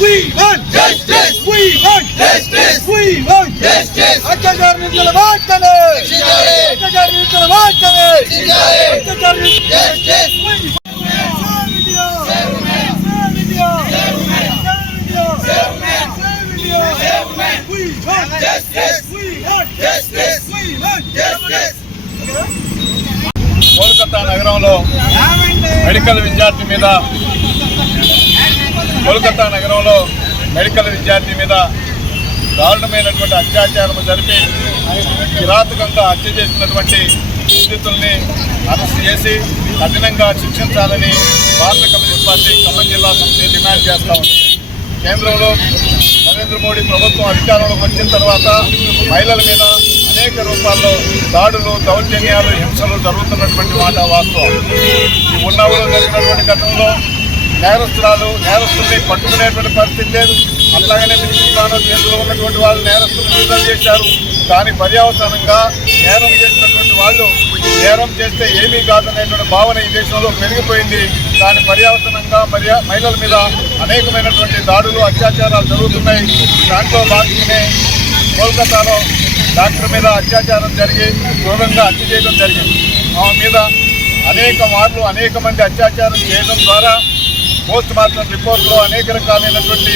We want justice. We want justice. We want justice. అత్యాచారుల వార్తలే అత్యాచారుల వార్తలే అత్యాచారుల justice. Kolkata నగరంలో medical విద్యార్థి మీద దారుణమైనటువంటి అత్యాచారం జరిపి కిరాతకంగా హత్య చేసినటువంటి నిందితుల్ని అరెస్ట్ చేసి కఠినంగా శిక్షించాలని భారత కమ్యూనిస్ట్ పార్టీ ఖమ్మం జిల్లా సమితి డిమాండ్ చేస్తా ఉంది. కేంద్రంలో నరేంద్ర మోడీ ప్రభుత్వం అధికారంలోకి వచ్చిన తర్వాత మహిళల మీద అనేక రూపాల్లో దాడులు, దౌర్జన్యాలు, హింసలు జరుగుతున్నటువంటి మాట వాస్తవం. ఈ ఉన్నవలో జరిగినటువంటి ఘటనలో నేరస్తుల్ని పట్టుకునేటువంటి పరిస్థితి లేదు. అట్లాగనే మినిస్ట్రీలో కేంద్రంలో ఉన్నటువంటి వాళ్ళు నేరస్తులు విడుదల చేశారు. దాని పర్యవసానంగా నేరం చేసినటువంటి వాళ్ళు నేరం చేస్తే ఏమీ కాదనేటువంటి భావన ఈ దేశంలో పెరిగిపోయింది. దాని పర్యవసానంగా మహిళల మీద అనేకమైనటువంటి దాడులు, అత్యాచారాలు జరుగుతున్నాయి. దాంట్లో భాగంగానే కోల్కతాలో డాక్టర్ మీద అత్యాచారం జరిగి క్రూరంగా హత్య చేయడం జరిగింది. ఆమె మీద అనేక మంది అత్యాచారం చేయడం ద్వారా పోస్ట్ మార్టం రిపోర్ట్లో అనేక రకాలైనటువంటి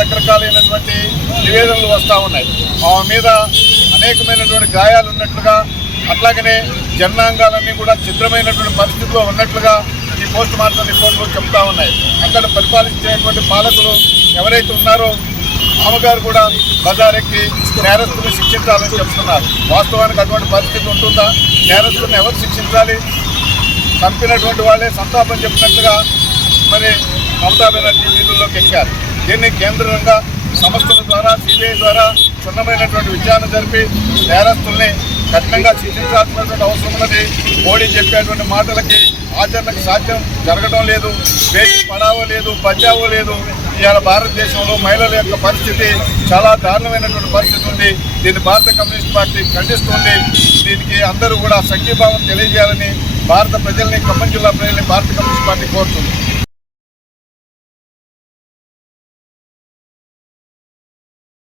రకరకాలైనటువంటి నివేదనలు వస్తూ ఉన్నాయి. ఆమె మీద అనేకమైనటువంటి గాయాలు ఉన్నట్లుగా, అట్లాగనే జనాంగాలన్నీ కూడా ఛిద్రమైనటువంటి పరిస్థితిలో ఉన్నట్లుగా ఈ పోస్ట్ మార్టం రిపోర్ట్లు చెప్తా ఉన్నాయి. అక్కడ పరిపాలించేటువంటి పాలకులు ఎవరైతే ఉన్నారో ఆమెగారు కూడా బజారెక్కి నేరస్తులను శిక్షించాలని చెప్తున్నారు. వాస్తవానికి అటువంటి పరిస్థితి ఉంటుందా? నేరస్తులను ఎవరు శిక్షించాలి? చంపినటువంటి వాళ్ళే సంతాపం చెప్పినట్లుగా మరి మమతా బెనర్జీ వీధుల్లోకి ఎక్కారు. దీన్ని కేంద్రంగా సంస్థల ద్వారా, సిబిఐ ద్వారా క్షుణ్ణమైనటువంటి విచారణ జరిపి నేరస్తుల్ని కఠినంగా శిక్షించాల్సినటువంటి అవసరం ఉన్నది. మోడీ చెప్పేటువంటి మాటలకి ఆచరణకు సాధ్యం జరగడం లేదు. బేటీ పడావో లేదు, బచావో లేదు. ఇవాళ భారతదేశంలో మహిళల యొక్క పరిస్థితి చాలా దారుణమైనటువంటి పరిస్థితి ఉంది. దీన్ని భారత కమ్యూనిస్ట్ పార్టీ ఖండిస్తుంది. దీనికి అందరూ కూడా సంఘీభావం తెలియజేయాలని భారత ప్రజల్ని, ఖమ్మం జిల్లా ప్రజల్ని భారత కమ్యూనిస్ట్ పార్టీ కోరుతుంది.